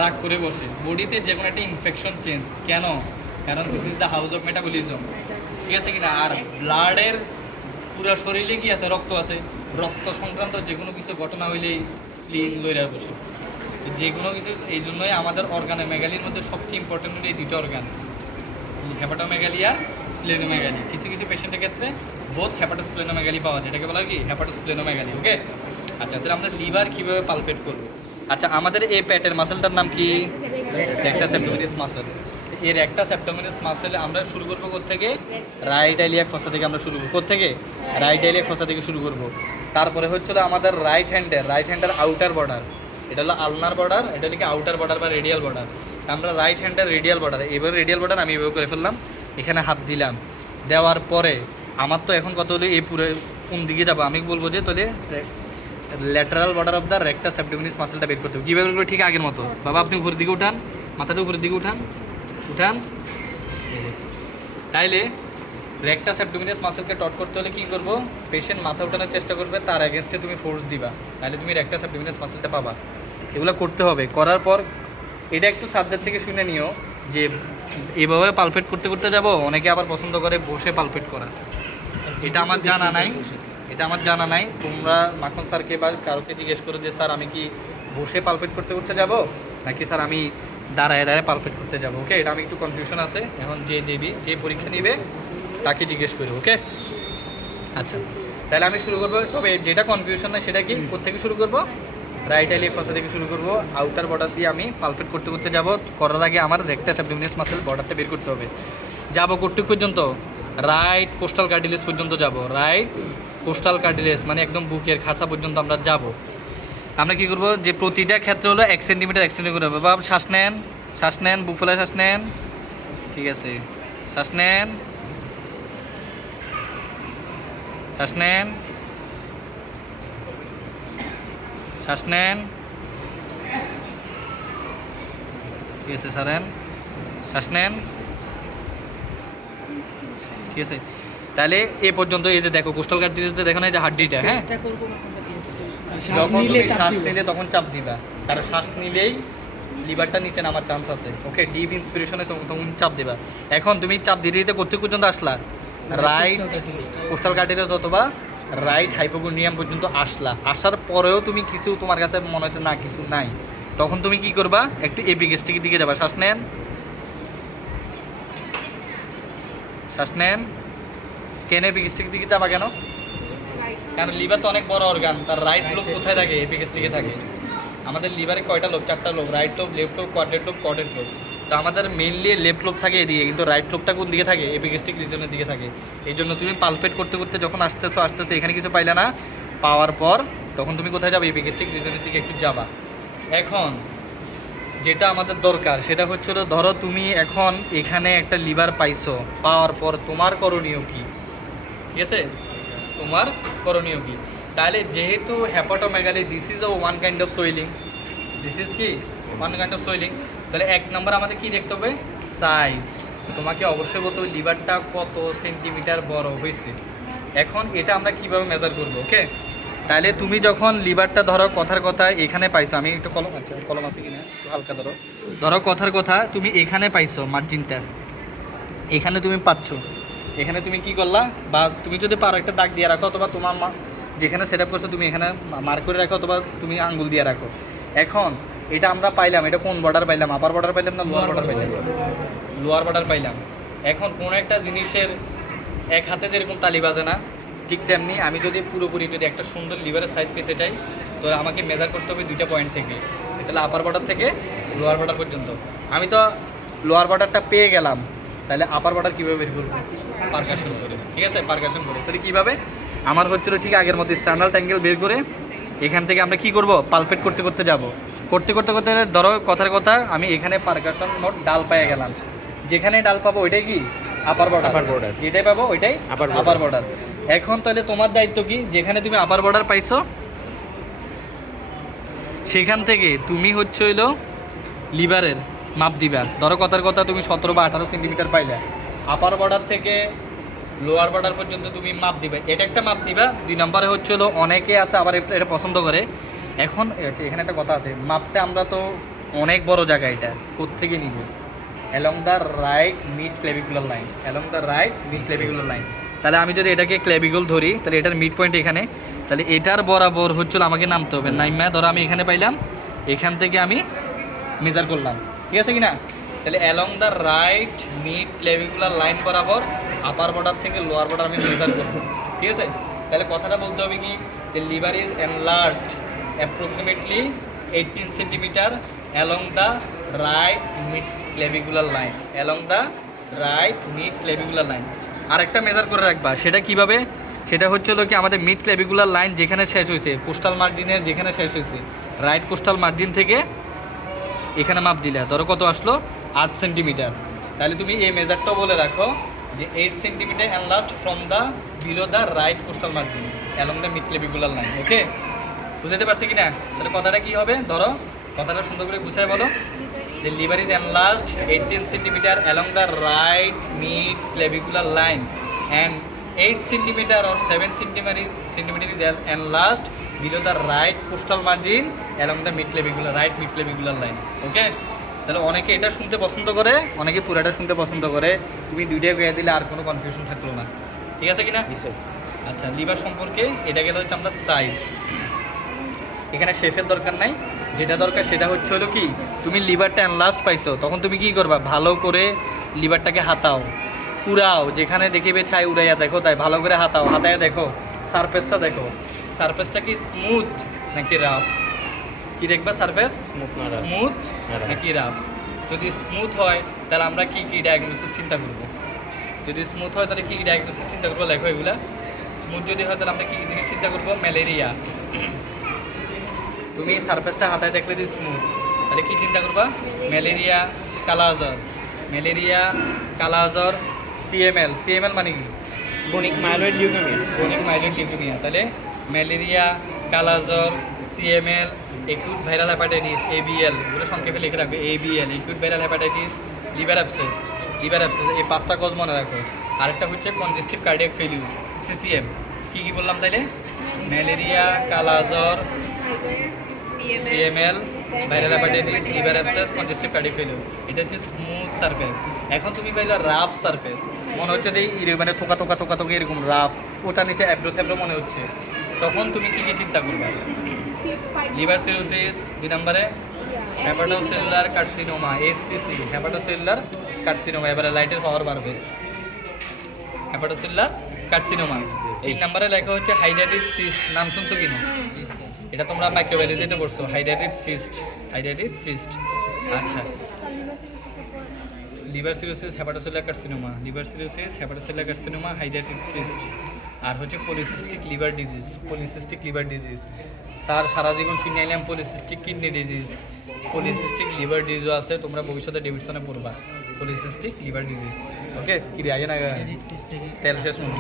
রাগ করে বসে। বডিতে যে কোনো একটা ইনফেকশন চেঞ্জ, কেন? কারণ this is the house of metabolism, ঠিক আছে কিনা? আর ব্লাডের পুরো শরীরে কি আছে? রক্ত আছে। রক্ত সংক্রান্ত যে কোনো কিছু ঘটনা হইলেই স্প্লিন লইরা বসে। যে কোনো কিছু, এই জন্যই আমাদের অর্গানোমেগালির মধ্যে সবচেয়ে ইম্পর্টেন্ট হলো এই দুটো অর্গান, হেপাটোমেগালি আর স্প্লেনোমেগালি। কিছু কিছু পেশেন্টের ক্ষেত্রে বোথ হেপাটোস্প্লেনোমেগালি পাওয়া যায়, এটাকে বলা হয় কি হেপাটোস্প্লেনোমেগালি। ওকে, আচ্ছা, তাহলে আমরা লিভার কীভাবে পালপেট করবো? আচ্ছা, আমাদের এই পেটের মাসেলটার নাম কি? Rectus abdominis muscle. এই রেক্টাস অ্যাবডোমিনাস মাসেল আমরা শুরু করবো কোত্থেকে? রাইট ইলিয়াক ফসা থেকে আমরা শুরু করবো। কোত্থেকে? রাইট ইলিয়াক ফসা থেকে শুরু করবো। তারপরে হচ্ছিল আমাদের রাইট হ্যান্ডের আউটার বর্ডার, এটা হলো আলনার বর্ডার, এটা হলো কি আউটার বর্ডার বা রেডিয়াল বর্ডার। আমরা রাইট হ্যান্ডের রেডিয়াল বর্ডার, এবার রেডিয়াল বর্ডার আমি এভাবে করে ফেললাম, এখানে হাত দিলাম। দেওয়ার পরে আমার তো এখন কত হলো, এই পুরো কোন দিকে যাবো? আমি বলবো যে তাহলে lateral border of the rectus abdominis মাসেলটা বের করতে হবে। কীভাবে বের করবো? ঠিক আগের মতো। বাবা, আপনি উপরের দিকে উঠান, মাথাটা উপরের দিকে উঠান। তাইলে রেক্টাস অ্যাবডোমিনাস মাসেলকে টট করতে হলে কী করবো? পেশেন্ট মাথা উঠানোর চেষ্টা করবে, তার এগেনস্টে তুমি ফোর্স দিবা, তাহলে তুমি রেক্টাস অ্যাবডোমিনাস মাসেলটা পাবা। এগুলো করতে হবে। করার পর এটা একটু সাবজেক্ট থেকে শুনে নিও যে এভাবে পালপেট করতে করতে যাব। অনেকে আবার পছন্দ করে বসে পালপেট করা, এটা আমার জানা নাই। তোমরা মাখন স্যারকে বা কারোকে জিজ্ঞেস করো যে স্যার আমি কি বসে পালপেট করতে করতে যাব, নাকি স্যার আমি দাঁড়ায় পালপেট করতে যাব। ওকে, এটা আমি একটু কনফিউশন আছে। এখন যে পরীক্ষা নিবে তাকে জিজ্ঞেস করি। ওকে, আচ্ছা, তাহলে আমি শুরু করবো। তবে যেটা কনফিউশন না সেটা কি, কোথেকে শুরু করবো? রাইট ইলিয়াক ফসা থেকে শুরু করবো। আউটার বর্ডার দিয়ে আমি পালপেট করতে করতে যাব। করার আগে আমার রেক্টাস অ্যাবডোমিনাস মাসেল বর্ডারটা বের করতে হবে। যাবো কতটুকু পর্যন্ত? রাইট কোস্টাল কার্টিলেজ পর্যন্ত যাব। রাইট কোস্টাল কার্টিলেজ মানে একদম বুকের খাঁচা পর্যন্ত আমরা যাব। আমরা কী করবো? যে প্রতিটা ক্ষেত্রে হলো 1 সেন্টিমিটার করে হবে। বাবা, শ্বাস নেন, বুক ফেলায় শ্বাস নেন। ঠিক আছে, শ্বাস নেন, শ্বাস নেন, শ্বাস নেন। ঠিক আছে, সারেন, শ্বাস নেন। ঠিক আছে, তাহলে এ পর্যন্ত। এই যে দেখো কোস্টাল কার্টিলেজে দেখো না, এই যে হাড্ডিটা, হ্যাঁ, যখন তুমি শ্বাস নিলে তখন চাপ দিবা, কারণ শ্বাস নিলেই লিভারটা নিচে নামার চান্স আছে। ওকে, ডিপ ইন্সপিরেশনে তখন চাপ দিবা। এখন তুমি চাপ দিতে দিতে কোথা পর্যন্ত আসলা? রাইট কোস্টাল কার্টিলেজ অথবা রাইট হাইপোকন্ড্রিয়াম পর্যন্ত আসলা। আসার পরেও তুমি কিছু, তোমার কাছে মনে হচ্ছে না কিছু নাই, তখন তুমি কি করবা? একটু এপিগ্যাস্ট্রিকের দিকে যাবা। শ্বাস নেন, শ্বাস নেন। কেন এপিগ্যাস্ট্রিকের দিকে যাবা? কেন? কারণ লিভার তো অনেক বড় অর্গান, তার রাইট লোব কোথায় থাকে? এপিগ্যাস্ট্রিকে থাকে। আমাদের লিভারে কয়টা লোব? 4টা lobe, right lobe, left lobe, quadrate lobe, তো আমাদের মেইনলি লেফট লোব থাকে এদিকে, কিন্তু রাইট লোবটা কোন দিকে থাকে? এপিগ্যাস্ট্রিক রিজনের দিকে থাকে। এই জন্য তুমি পালপেট করতে করতে যখন আসতেছো এখানে কিছু পাইলে না, পাওয়ার পর তখন তুমি কোথায় যাবে? এপিগ্যাস্ট্রিক রিজনের দিকে একটু যাবা। এখন যেটা আমাদের দরকার সেটা হচ্ছিল, ধরো তুমি এখন এখানে একটা লিভার পাইছো, পাওয়ার পর তোমার করণীয় কি? ঠিক আছে, তোমার করণীয় কি? তাহলে যেহেতু hepatomegaly this is one kind of swelling, তাহলে 1 নম্বর আমাদের কি দেখতে হবে? সাইজ। তোমাকে অবশ্যই বলতে হবে লিভারটা কত সেন্টিমিটার বড় হয়েছে। এখন এটা আমরা কিভাবে মেজার করবো? ওকে, তাহলে তুমি যখন লিভারটা ধরো কথার কথা এখানে পাইছো, আমি একটু কলম আছে, কলম আছে কিনা একটু হালকা ধরো, ধরো কথার কথা তুমি এখানে পাইছো মার্জিনটা, এখানে তুমি পাচ্ছ, এখানে তুমি কি করলা, বা তুমি যদি পারো একটা দাগ দিয়ে রাখো, অথবা তোমার যেখানে সেট আপ করছো তুমি এখানে মার্ক করে রাখো, অথবা তুমি আঙ্গুল দিয়ে রাখো। এখন এটা আমরা পাইলাম, এটা কোন বর্ডার পাইলাম, আপার বর্ডার পাইলাম না লোয়ার বর্ডার পাইলাম? লোয়ার বর্ডার পাইলাম। এখন কোনো একটা জিনিসের এক হাতে যেরকম তালি বাজে না, ঠিক তেমনি আমি যদি পুরোপুরি যদি একটা সুন্দর লিভারের সাইজ পেতে চাই, তাহলে আমাকে মেজার করতে হবে 2টা পয়েন্ট থেকে, তাহলে আপার বর্ডার থেকে লোয়ার বর্ডার পর্যন্ত। আমি তো লোয়ার বর্ডারটা পেয়ে গেলাম, তাহলে আপার বর্ডার কীভাবে বের করবো? পারকাশন করে, ঠিক আছে, পারকাশন করে। তাহলে কীভাবে? আমার হচ্ছিল ঠিক আগের মতো স্ট্যান্ডার্ড অ্যাঙ্গেল বের করে এখান থেকে আমরা কি করব, পালপেট করতে করতে যাব, করতে করতে করতে ধরো কথার কথা আমি এখানে পারকাশন নোট ডাল পেয়ে গেলাম, যেখানে ডাল পাবো ওইটাই কি আপার বর্ডার, যেটাই পাবো ওইটাই আপার বর্ডার। এখন তাহলে তোমার দায়িত্ব কি, যেখানে তুমি আপার বর্ডার পাইছো সেখান থেকে তুমি হচ্ছে হইলো লিভারের মাপ দিবা। ধরো কথার কথা তুমি 17 বা 18 সেন্টিমিটার পাইলে, আপার বর্ডার থেকে লোয়ার বর্ডার পর্যন্ত তুমি মাপ দিবে, এটা একটা মাপ দিবা। 2 নম্বরে হচ্ছে হলো অনেকে আছে আবার এটা পছন্দ করে। এখন এখানে একটা কথা আছে, মাপটা আমরা তো অনেক বড় জায়গা, এটা কোত্থেকে নিব? Along the right mid clavicular line, along the right mid clavicular line. তাহলে আমি যদি এটাকে ক্লেভিকুল ধরি, তাহলে এটার মিড পয়েন্ট এখানে, তাহলে এটার বরাবর হচ্ছিল আমাকে নামতে হবে। নাইমা ধরো আমি এখানে পাইলাম, এখান থেকে আমি মেজার করলাম, ঠিক আছে কি না? তাহলে along the right mid clavicular line বরাবর আপার বর্ডার থেকে লোয়ার বর্ডার আমি মেজার করবো, ঠিক আছে? তাহলে কথাটা বলতে হবে কি, the liver is enlarged approximately 18 centimetre along the right mid clavicular line, along the right mid clavicular line. আরেকটা মেজার করে রাখবা, সেটা কিভাবে? সেটা হচ্ছে হলো কি, আমাদের মিড ক্লেভিকুলার লাইন যেখানে শেষ হয়েছে, কোস্টাল মার্জিনের যেখানে শেষ হয়েছে, রাইট কোস্টাল মার্জিন থেকে এখানে মাপ দিলে ধরো কত আসলো, 8 সেন্টিমিটার। তাহলে তুমি এই মেজারটাও বলে রাখো যে 8 centimetre enlarged from the below the right costal margin along the mid clavicular line. Okay, বুঝতে পারছি কি না? তাহলে কথাটা কি হবে, ধরো কথাটা সুন্দর করে বুঝাই বলো। The liver is enlarged 18 centimeter along the right mid clavicular line and 8 centimeter or 7 centimeter is enlarged below the right costal margin along the mid clavicular right mid clavicular line. Okay? তাহলে অনেকে এটা শুনতে পছন্দ করে, অনেকে পুরাটা শুনতে পছন্দ করে। তুমি দুইটা কয়ে দিলে আর কোনো কনফিউশন থাকলো না, ঠিক আছে কিনা? আচ্ছা, লিভার সম্পর্কে এটা গেলে হচ্ছে আমরা সাইজ, এখানে শেফের দরকার নাই, যেটা দরকার সেটা হচ্ছে হলো কি, তুমি লিভারটা এনলার্জ পাইছো, তখন তুমি কি করবা, ভালো করে লিভারটাকে হাতাও, পুরাও, যেখানে দেখিবে ছাই উড়াইয়া দেখো, তাই ভালো করে হাতাও, হাতাইয়া দেখো সারফেসটা, দেখো সারফেসটা কি স্মুথ নাকি রাফ, কি দেখবা সারফেস স্মুথ নাকি রাফ। যদি স্মুথ হয় তাহলে আমরা কি কি ডায়াগনোসিস চিন্তা করবো, যদি স্মুথ হয় তাহলে কি কি ডায়াগনোসিস চিন্তা করবো, লেখো এগুলা। স্মুথ যদি হয় তাহলে আমরা কি কি জিনিস চিন্তা করবো, ম্যালেরিয়া। তুমি সারফেসটা হাতায় দেখলে যে স্মুথ, তাহলে কি চিন্তা করবা, ম্যালেরিয়া, কালাজ্বর, ম্যালেরিয়া, কালাজ্বর, সিএমএল, সিএমএল মানে কি, chronic myeloid leukaemia, chronic myeloid leukaemia. তাহলে ম্যালেরিয়া, কালাজ্বর, CML, acute viral hepatitis, ABL, এগুলো সংক্ষেপে লিখে রাখবে, ABL, acute viral hepatitis, liver abscess, liver abscess, এই 5টা কজ মনে রাখো। আরেকটা হচ্ছে কনজেস্টিভ কার্ডিয়াক ফেলিউর, সিসিএম। কী কী বললাম তাইলে, ম্যালেরিয়া, কালাজ্বর, CML, viral hepatitis, liver abscess, congestive cardiac failure. এটা হচ্ছে স্মুথ সারফেস। এখন তুমি পাইলে রাফ সারফেস, মনে হচ্ছে যে মানে থোকা থোকা থোকা থোকা এরকম রাফ, ওটা নিচে অ্যাব্রো থ্যাব্রো মনে হচ্ছে, তখন তুমি কী কী চিন্তা করবে, লিভার সিরোসিস, 2 নম্বরে hepatocellular carcinoma, SCC, hepatocellular carcinoma. এবারে লাইটের পাওয়ার বাড়বে, হেপাটোসেলুলার কার্সিনোমা। 3 নম্বরে লেখা হচ্ছে হাইড্রেটেড সিস্ট, নাম শুনছো কিনা? এটা তোমরা মাইক্রোবায়োলজিতে পড়ছো, হাইড্রেটেড সিস্ট, হাইড্রেটেড সিস্ট। আচ্ছা, liver cirrhosis, hepatocellular carcinoma, liver cirrhosis, hepatocellular carcinoma, hydrated cyst. আর হচ্ছে polycystic liver disease, polycystic liver disease. Sir সারা জীবন শুনে এলাম polycystic kidney disease, polycystic liver ডিজিজও আছে, তোমরা ভবিষ্যতে ডেভিডসনে পড়বা, পলিসিস্টিক লিভার ডিজিজ। ওকে, কি রে আগে না তেল শেষ মনে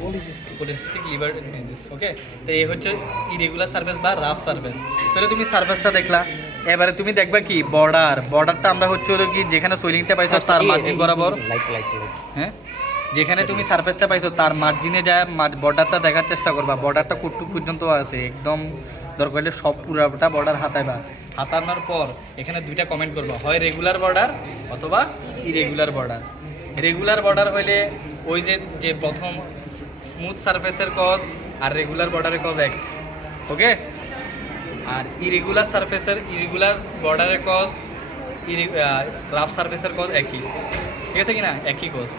পলিসিস্টিক লিভার ডিজিজ। ওকে, তো এই হচ্ছে ইরেগুলার সার্ফেস বা রাফ সার্ফেস। তাহলে তুমি সার্ফেসটা দেখলা, এবারে তুমি দেখবা কি বর্ডারটা আমরা হচ্ছে হলো কি, যেখানে সোয়েলিংটা পাইছো তার মার্জিন বরাবর, হ্যাঁ যেখানে তুমি সারফেসটা পাইছো তার মার্জিনে যায় বর্ডারটা দেখার চেষ্টা করবা, বর্ডারটা কতটুকু পর্যন্ত আছে, একদম দরকার হলে সব পুরাটা বর্ডার হাতাইবা। হাতানোর পর এখানে দুইটা কমেন্ট করবা, হয় রেগুলার বর্ডার অথবা ইরেগুলার বর্ডার। রেগুলার বর্ডার হইলে ওই যে প্রথম স্মুথ সারফেসের কজ আর রেগুলার বর্ডারের কজ এক, ওকে। আর ইরেগুলার বর্ডারের কজ রাফ সারফেসের কজ একই, ঠিক আছে কি না, একই কজ।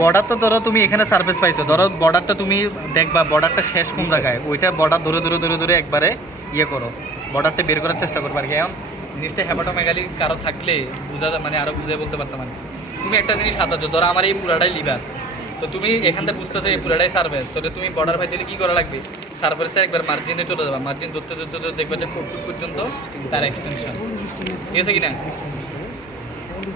বর্ডার তো ধরো তুমি এখানে সারফেস পাইছো, ধরো বর্ডারটা তুমি দেখবা বর্ডারটা শেষ কোন জায়গায়, ওইটা বর্ডার ধরে ধরে ধরে ধরে একবারে ইয়ে করো, বর্ডারটা বের করার চেষ্টা করবো আর কি। এখন জিনিসটা হেপাটোমেগালি কারো থাকলে বোঝা মানে আরো বুঝে বলতে পারতাম মানে তুমি একটা জিনিস হাতাচ্ছো, ধরো আমার এই পুরাটাই লিভার, তো তুমি এখান থেকে বুঝতেছো এই পুরাটাই সার্ভেস, তাহলে তুমি বর্ডার ভাই দিলে কী করা লাগবে, সার্ভেসে একবার মার্জিনে চলে যাবা, মার্জিন ধরতে ধরতে ধরতে দেখবে যে কতটুকু পর্যন্ত তার এক্সটেনশন, ঠিক আছে কি না।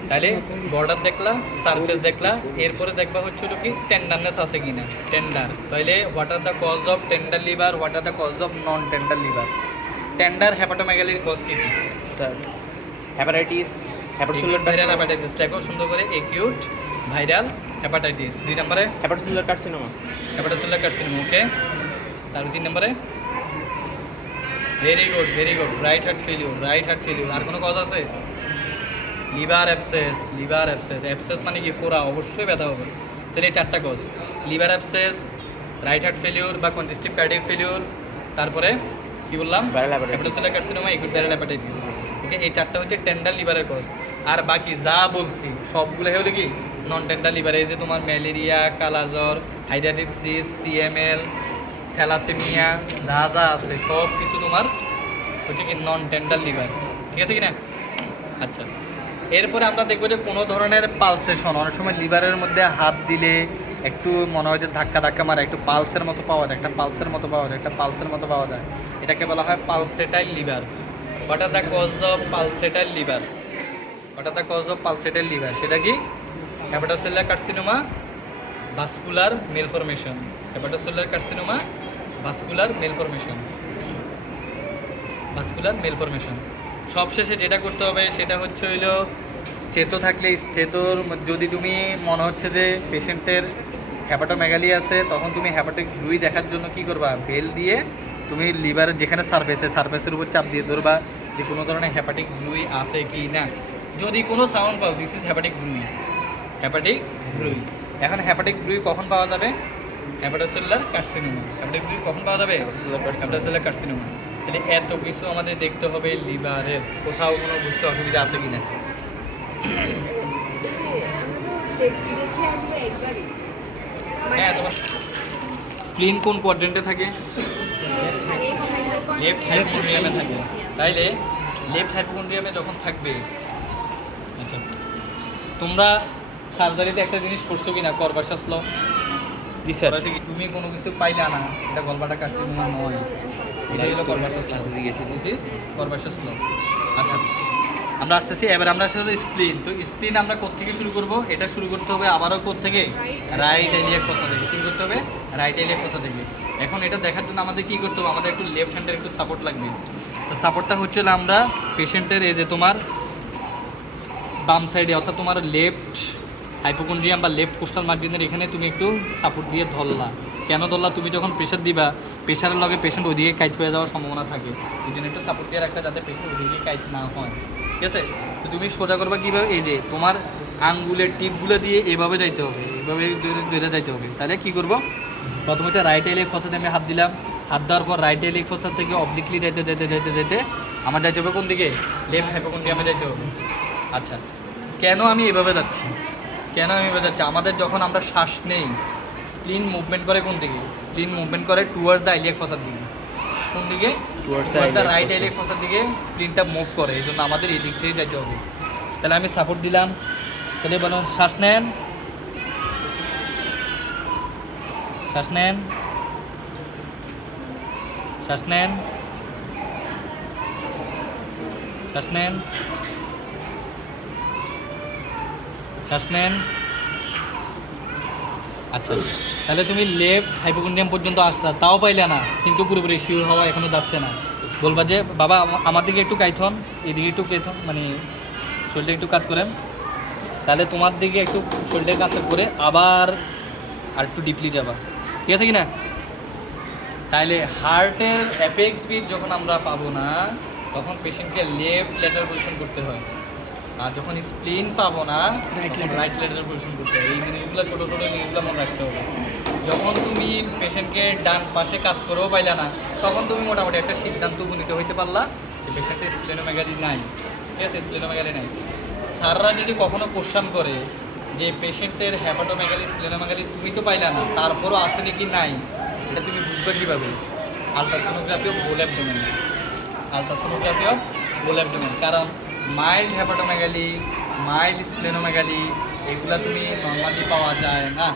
তাহলে বর্ডার দেখলা, সারফেস দেখলা, এরপরে দেখবা হচ্ছে কি টেন্ডারনেস আছে কিনা, টেন্ডার। তাহলে what are the cause of tender liver, what are the cause of non tender liver. Tender হেপাটোমেগালির কজ কি কি sir? Hepatitis, hepatocellular viral hepatitis, দেখো সুন্দর করে একিউট ভাইরাল হেপাটাইটিস। 2 নম্বরে hepatocellular carcinoma, hepatocellular carcinoma, okay. তারপর 3 নম্বরে very good right heart failure. আর কোনো কজ আছে? লিভার অ্যাবসেস, অ্যাবসেস মানে কি ফোড়া, অবশ্যই ব্যথা হবে। তাহলে এই 4টা cause, liver abscess, right heart failure বা কনজেস্টিভ কার্ডিয়াক ফেলিউর, তারপরে কি বললাম, hepatocellular carcinoma, acute viral hepatitis, okay. এই 4টা হচ্ছে টেন্ডার লিভারের কজ। আর বাকি যা বলছি সবগুলো হলো কি নন টেন্ডার লিভার। এই যে তোমার ম্যালেরিয়া, কালাজ্বর, হাইড্রাটিস, সিএমএল, থ্যালাসেমিয়া, যা যা আছে সব কিছু তোমার হচ্ছে কি নন টেন্ডার লিভার, ঠিক আছে কি না। আচ্ছা, এরপরে আমরা দেখবো যে কোনো ধরনের পালসেশন, অনেক সময় লিভারের মধ্যে হাত দিলে একটু মনে হয় যে ধাক্কা মারে, একটু পালসের মতো পাওয়া যায়, একটা পালসের মতো পাওয়া যায়, এটাকে বলা হয় pulsatile liver. What are the cause of pulsatile liver? সেটা কি হেপাটোসেলুলার কার্সিনোমা, ভাস্কুলার মেলফরমেশন। সবশেষে যেটা করতে হবে সেটা হচ্ছে হইলো স্টেতো থাকলে, স্টেতোর যদি তুমি মনে হচ্ছে যে পেশেন্টের হেপাটোমেগালি আছে, তখন তুমি হেপাটিক 2 দেখার জন্য কি করবা, বেল দিয়ে তুমি লিভারের যেখানে সারফেসের উপর চাপ দিয়ে ধরবা যে কোনো ধরনের হেপাটিক 2 আছে কি না। যদি কোনো সাউন্ড পাও, দিস ইজ হেপাটিক 2। এখন হেপাটিক 2 কখন পাওয়া যাবে? Hepatocellular carcinoma. হেপাটিক 2 কখন পাওয়া যাবে? Hepatocellular carcinoma. তাহলে এত কিছু আমাদের দেখতে হবে লিভারের, কোথাও কোনো বুঝতে অসুবিধা আছে কিনা। হ্যাঁ, তোমার স্প্লিন কোন কোয়াড্রেন্টে থাকে? লেফট হাইপোকন্ড্রিয়ামে থাকে। তাইলে লেফট হাইপোকন্ড্রিয়ামে যখন থাকবে, আচ্ছা, তোমরা সার্জারিতে একটা জিনিস পড়ছো কিনা, করবাশাস ল? জি স্যার। তুমি কোনো কিছু পাইলা না, এটা গলবাটা কার্সিনোমা নয়, এটা হলো করবাশাস ল। আচ্ছা, আমরা আসতেছি, এবার আমরা আসলে স্প্লিন। তো স্প্লিন আমরা কোত্থেকে শুরু করব? এটা শুরু করতে হবে আবারও কোত্থেকে, রাইট এলিয়াক ফসা থেকে শুরু করতে হবে, এখন এটা দেখার জন্য আমাদের কি করতে হবে, আমাদের একটু লেফট হ্যান্ডের একটু সাপোর্ট লাগবে। তো সাপোর্টটা হচ্ছে আমরা পেশেন্টের এই যে তোমার বাম সাইডে, অর্থাৎ তোমার লেফট হাইপোকন্ড্রিয়াম বা লেফট কোস্টাল মার্জিনের এখানে তুমি একটু সাপোর্ট দিয়ে ধরলা। কেন ধরলা? তুমি যখন প্রেশার দিবা, প্রেশারের লগে পেশেন্ট ওইদিকে কাইট হয়ে যাওয়ার সম্ভাবনা থাকে, এই জন্য একটু সাপোর্ট দিয়ে রাখতে, যাতে পেশেন্ট ওইদিকে কাইট না হয়, ঠিক আছে। তো তুমি সোজা করবা কীভাবে, এই যে তোমার আঙ্গুলের টিপগুলো দিয়ে এভাবে যাইতে হবে, যাইতে হবে। তাহলে কী করবো, প্রথমে হচ্ছে রাইট এলিক ফসাতে আমি হাত দিলাম, হাত দেওয়ার পর রাইট এলিক ফসা থেকে অবলিকলি যাইতে আমার যাইতে হবে কোন দিকে, লেফট হাইপোকন্ড্রিয়ামে যাইতে হবে। আচ্ছা, কেন আমি এভাবে যাচ্ছি, আমাদের যখন আমরা শ্বাস নেই, স্প্লিন মুভমেন্ট করে কোন দিকে, টুয়ার্ডস দ্য ইলিয়াক ফসার দিকে। কোন দিকে? টুয়ার্ডস দ্য রাইট ইলিয়াক ফসার দিকে স্প্লিনটা মুভ করে, এই জন্য আমাদের এই দিক থেকে যাইতে হবে। তাহলে আমি সাপোর্ট দিলাম, তাহলে বলো শ্বাস নেন, আচ্ছা, তাহলে তুমি লেফট হাইপোকন্ড্রিয়াম পর্যন্ত আসতা, তাও পাইলে না, কিন্তু পুরোপুরি শিওর হওয়া এখনো যাচ্ছে না। বলবা যে বাবা আমার দিকে একটু কাইথন, এদিকে একটু কাইথন, মানে শরীরটা একটু কাত করেন, তাহলে তোমার দিকে একটু শরীরটা কাত করে আবার আর একটু ডিপলি যাবা, ঠিক আছে কি না? তাহলে হার্টের অ্যাপেক্স স্পিড যখন আমরা পাবো না, তখন পেশেন্টকে লেফট ল্যাটারাল পজিশন করতে হয়, আর যখন স্প্লিন পাবো না রাইট ল্যাটারাল পজিশন করতে হয়। এই জিনিসগুলো ছোটো ছোটো জিনিসগুলো মনে রাখতে হবে। যখন তুমি পেশেন্টকে ডান পাশে কাত করেও পাইলা না, তখন তুমি মোটামুটি একটা সিদ্ধান্ত উপনীত হইতে পারলা যে পেশেন্টের স্প্লেনোমেগালি নাই, ঠিক আছে? স্প্লেনোমেগালি নাই। স্যাররা যদি কখনো কোশ্চেন করে যে পেশেন্টের হ্যাপাটোমেগালি স্প্লেনোমেগালি তুমি তো পাইলা না, তারপরও আছে নাকি নাই, এটা তুমি বুঝবে কীভাবে? Ultrasonography of whole abdomen, ultrasonography of whole abdomen. কারণ মাইল্ড হ্যাপাটোমেগালি, মাইল্ড স্প্লেনোমেগালি এগুলা তুমি নর্মালি পাওয়া যায় না,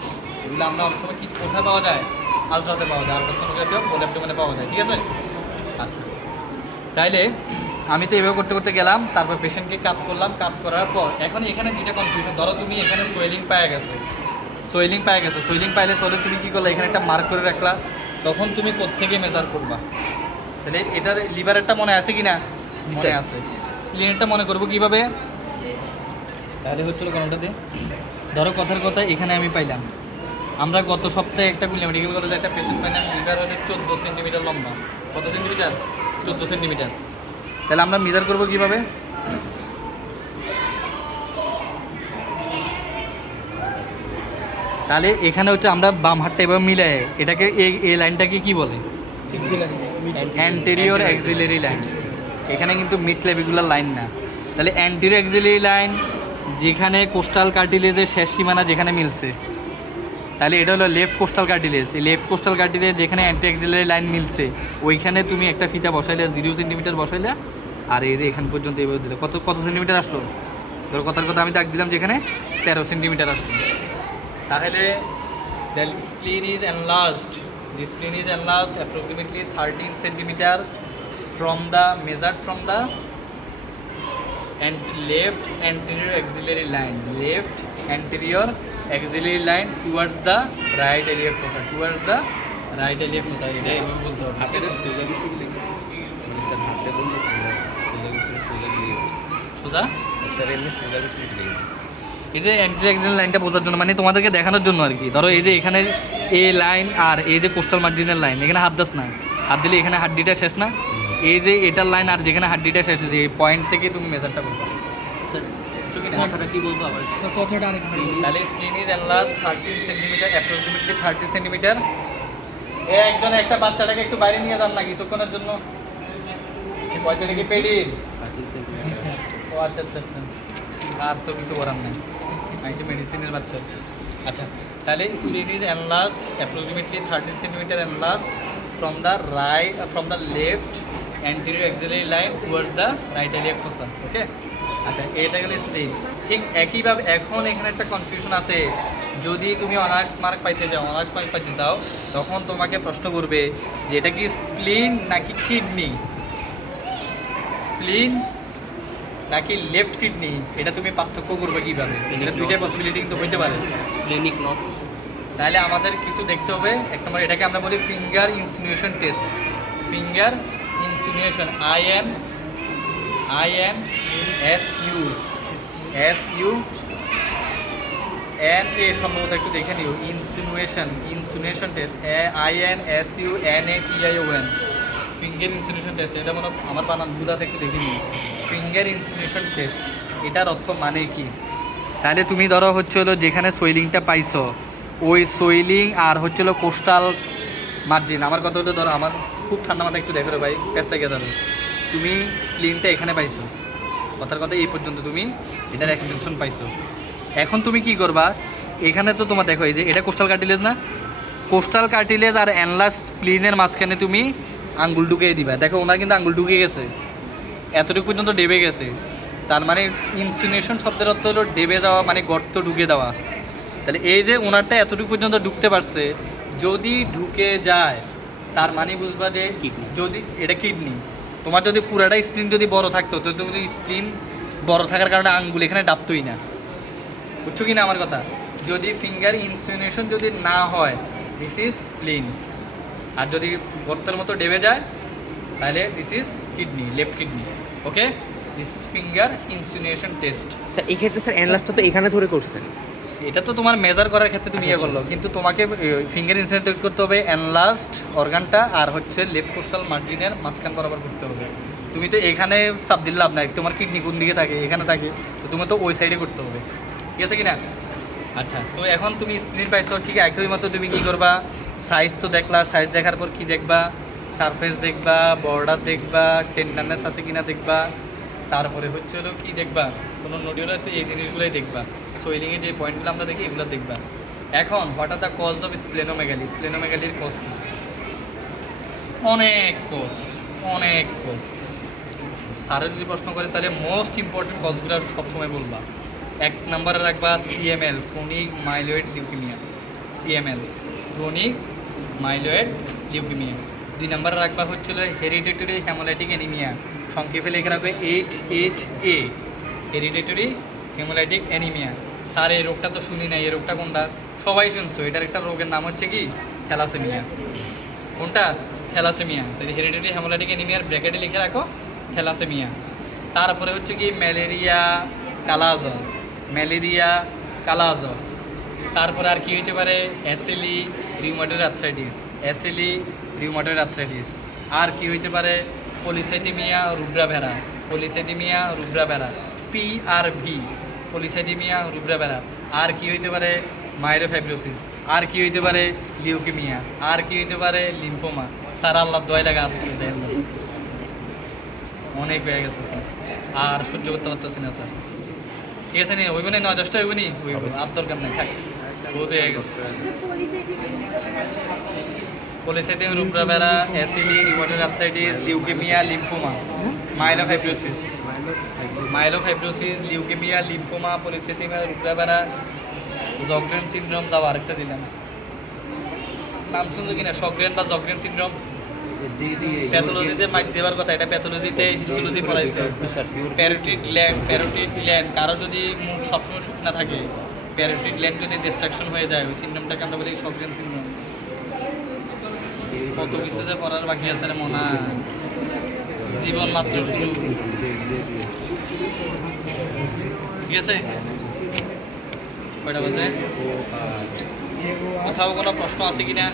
এগুলো আমরা অনেক সময় কি কোথায় পাওয়া যায়? আলট্রাতে পাওয়া যায়, আলট্রাসোনোগ্রাফি অফ হোল অ্যাবডোমেনে পাওয়া যায়, ঠিক আছে? আচ্ছা, তাইলে আমি তো এভাবে করতে করতে গেলাম, তারপর পেশেন্টকে কাপ করলাম, কাপ করার পর এখন এখানে দুইটা কনফিউশন। ধরো তুমি এখানে সোয়েলিং পায়ে গেছে, সোয়েলিং পাইলে তাহলে তুমি কী করলে? এখানে একটা মার্ক করে রাখলা, তখন তুমি কোত্থেকে মেজার করবা? তাহলে এটার লিভারেরটা মনে আছে কি না? মনে আছে। স্প্লিনেরটা মনে করবো কীভাবে? তাহলে হচ্ছিল কোনোটা দিয়ে, ধরো কথার কথা এখানে আমি পাইলাম, আমরা গত সপ্তাহে একটা মেডিকেল কলেজে একটা পেশেন্ট পাইলাম, লিভার হচ্ছে 14 সেন্টিমিটার লম্বা। কত সেন্টিমিটার? 14 সেন্টিমিটার। তাহলে আমরা মেজার করবো কীভাবে? তাহলে এখানে হচ্ছে আমরা বাম হাতটা এভাবে মিলে এটাকে এই লাইনটাকে কি বলে? Anterior axillary line. এখানে কিন্তু মিড ক্লেভিকুলার লাইন না। তাহলে অ্যান্টেরিয়র অ্যাক্সিলারি লাইন যেখানে কোস্টাল কার্টিলেজের শেষ সীমানা যেখানে মিলছে, তাহলে এটা হলো লেফট কোস্টাল কার্টিলেজ। এই লেফট কোস্টাল কার্টিলেজ যেখানে অ্যান্টি অ্যাক্সিলারি লাইন মিলছে, ওইখানে তুমি একটা ফিতা বসাইলে 0 সেন্টিমিটার বসাইলে, আর এই যে এখান পর্যন্ত এইভাবে দিলে কত কত সেন্টিমিটার আসলো? ধরো কথার কথা আমি দাগ দিলাম যেখানে 13 সেন্টিমিটার আসলো। তাহলে the spleen is enlarged. The spleen is enlarged approximately 13 centimeter from the measured from the and left anterior axillary line. Left anterior axillary line towards the right iliac fossa. Towards the right iliac fossa. এটা এভাবে বলতে হবে। হাতে সোজা বেশি গেলে sir হাতে বলতে সোজা গেলে সোজা স্যার এমনি সোজা বেশি গেলে এই যে অ্যান্টি অ্যাক্সিলারি লাইনটা বোঝার জন্য, মানে তোমাদেরকে দেখানোর জন্য আর কি। ধরো এই যে এখানে এ লাইন আর এই যে কোস্টাল মার্জিনাল লাইন, এখানে হাত দাস না, হাত দিলে এখানে হাড্ডিটা শেষ না, এই যে এটার লাইন আর যেখানে হাড্ডিটা শেষ হয়েছে এই পয়েন্ট থেকে তুমি মেজারটা করবে। কথাটা কি বলবো আবার? কথাটা আরেকবার তাহলে spleen is enlarge 13 centimetre, approximately 30 centimetre. একজন একটা বাচ্চাটাকে একটু বাইরে নিয়ে যান না কিছুক্ষণের জন্য। বাচ্চাটা কি পেডির? ও আচ্ছা আচ্ছা আচ্ছা, আর তো কিছু করার নেই, আচ্ছা মেডিসিনের বাচ্চা। আচ্ছা, তাহলে spleen is enlarged approximately 13 centimetre enlarged from the left anterior axillary line towards the right iliac fossa. Okay, আচ্ছা এটা গেলে স্প্লিন। ঠিক একইভাবে এখন এখানে একটা কনফিউশন আছে, যদি তুমি অনার্স মার্ক পাইতে যাও তখন তোমাকে প্রশ্ন করবে যে এটা কি স্প্লিন নাকি কিডনি, স্প্লিন নাকি লেফট কিডনি, এটা তুমি পার্থক্য করবে কীভাবে? এটা দুইটা পসিবিলিটি কিন্তু হইতে পারে। Clinic not. তাহলে আমাদের কিছু দেখতে হবে। এক নম্বর এটাকে আমরা বলি finger insinuation test. Finger ইনসিনুয়েশন, INSUNA সম্ভবত একটু দেখে নিও। ইনসিনুয়েশন test, INSUNATION, finger insinuation test. এটা মনে আমার বানান ভুল আছে, একটু দেখে নিও। ফিঙ্গার ইনসিনুয়েশন টেস্ট, এটার অর্থ মানে কি? তাহলে তুমি ধরো হচ্ছে হলো যেখানে সোয়েলিংটা পাইছো, ওই সোয়েলিং আর হচ্ছে হলো কোস্টাল মার্জিন। আমার কথা হলো ধরো আমার খুব ঠান্ডা মাথা, একটু দেখো ভাই পেস্টটা গিয়ে যাবে। তুমি স্প্লিনটা এখানে পাইছো, কথার কথা এই পর্যন্ত তুমি এটার এক্সটেনশন পাইছো। এখন তুমি কি করবা? এখানে তো তোমার দেখো এই যে এটা কোস্টাল কার্টিলেজ না, কোস্টাল কার্টিলেজ আর অ্যানলাস স্প্লিনের মাঝখানে তুমি আঙ্গুল ঢুকিয়ে দিবা। দেখো ওনার কিন্তু আঙ্গুল ঢুকে গেছে, এতটুকু পর্যন্ত ডেবে গেছে। তার মানে ইনসিনুয়েশন শব্দের অর্থ হলো ডেবে যাওয়া, মানে গর্ত ঢুকে দেওয়া। তাহলে এই যে ওনারটা এতটুকু পর্যন্ত ঢুকতে পারছে, যদি ঢুকে যায় তার মানে বুঝবা যে যদি এটা কিডনি। তোমার যদি পুরাটা স্প্লিন যদি বড় থাকতো, তো তুমি স্প্লিন বড় থাকার কারণে আঙ্গুল এখানে ডাবতোই না। বুঝছো কি না আমার কথা? যদি ফিঙ্গার ইনসিনুয়েশন যদি না হয়, দিস ইজ স্প্লিন। আর যদি গর্তের মতো ডেবে যায় তাহলে this is kidney, left kidney. Okay, this is finger insinuation test. Sir এই ক্ষেত্রে স্যার অ্যানলাসটা তো এখানে ধরে করছেন। এটা তো তোমার মেজার করার ক্ষেত্রে তুমি ইয়ে করলো, কিন্তু তোমাকে ফিঙ্গার ইনসিনুয়েট করতে হবে অ্যানলাস্ট অর্গানটা আর হচ্ছে লেফট কোস্টাল মার্জিনের মাঝখান বরাবর করতে হবে। তুমি তো এখানে চাপ দিলে লাভ নাই, তোমার কিডনি কোন দিকে থাকে, এখানে থাকে, তো তোমার তো ওই সাইডে করতে হবে, ঠিক আছে কি না? আচ্ছা, তো এখন তুমি স্প্লিন পাইছো, ঠিক একই মতো তুমি কী করবা, সাইজ তো দেখলা, সাইজ দেখার পর কি দেখবা, সারফেস দেখবা, বর্ডার দেখবা, টেন্ডারনেস আছে কিনা দেখবা, তারপরে হচ্ছে হলো কী দেখবা, কোনো নোডিউল হচ্ছে এই জিনিসগুলোই দেখবা, সোয়েলিংয়ে যে পয়েন্টগুলো আমরা দেখি এগুলো দেখবা। এখন what are the cause of splenomegaly, স্প্লেনোমেগালির কজ কি? অনেক কজ, অনেক কজ। স্যারের যদি প্রশ্ন করে তাহলে মোস্ট ইম্পর্টেন্ট কজগুলো সবসময় বলবা। 1 নম্বরে রাখবা CML, chronic myeloid leukaemia, CML chronic myeloid leukaemia. 2 নম্বরে রাখবা হচ্ছিল হেরিডিটারি হেমোলাইটিক অ্যানিমিয়া, সংক্ষেপে লিখে রাখবে HHA, hereditary haemolytic anaemia. Sir এই রোগটা তো শুনি নাই, এই রোগটা কোনটা? সবাই শুনছো, এটার একটা রোগের নাম হচ্ছে কি? থ্যালাসেমিয়া। কোনটা? থ্যালাসেমিয়া। তো হেরিডিটারি হেমোলাইটিক অ্যানিমিয়ার ব্র্যাকেটে লিখে রাখো থ্যালাসেমিয়া। তারপরে হচ্ছে কি ম্যালেরিয়া কালাজ্বর, ম্যালেরিয়া কালাজ্বর। তারপরে আর কি হইতে পারে? অ্যাসেলি রিউমাটয়েড আর্থ্রাইটিস, অ্যাসেলি রিউমাটয়েড আর্থ্রাইটিস। আর কি হইতে পারে? Polycythaemia rubra vera, polycythaemia rubra vera, PRV, polycythaemia rubra vera. আর কি হইতে পারে? মাইলোফাইব্রোসিস। আর কি হইতে পারে? লিউকেমিয়া। আর কি হইতে পারে? লিম্ফোমা। স্যার আল্লাহ দোয়াই লাগা আছে কিন্তু অনেক হয়ে গেছে স্যার, আর সহ্য করতে পারতেছি না স্যার। ঠিক আছে নি, ওইব না, 9-10টা ওইব নি, ওইব, আর দরকার নেই, থাক, বহুত হয়ে গেছে। পলিসাইথেমিয়া রুব্রাভেরা, অ্যাসিডি rheumatoid arthritis, leukaemia, lymphoma, myelofibrosis, myelofibrosis, leukaemia, lymphoma, polycythaemia rubra vera, Sjogren syndrome. দাও আরেকটা দিলাম, নাম শুনছো কিনা? শগরেন বা জগরেন সিনড্রোম। প্যাথোলজিতে মাইক দেওয়ার কথা, এটা প্যাথোলজিতে হিস্টোলজি পড়াইছে। প্যারোটিড গ্ল্যান্ড, প্যারোটিড গ্ল্যান্ড, কারো যদি মুখ সবসময় শুকনা থাকে, প্যারোটিড গ্ল্যান্ড যদি ডিস্ট্রাকশন হয়ে যায়, ওই সিনড্রোমটাকে আমরা বলি শগরেন সিনড্রোম। কত কিছু যে পড়ার বাকি আছে রে মনা, জীবন মাত্র শুরু। ঠিক আছে, কয়টা বাজে? কোথাও কোনো প্রশ্ন আছে কিনা?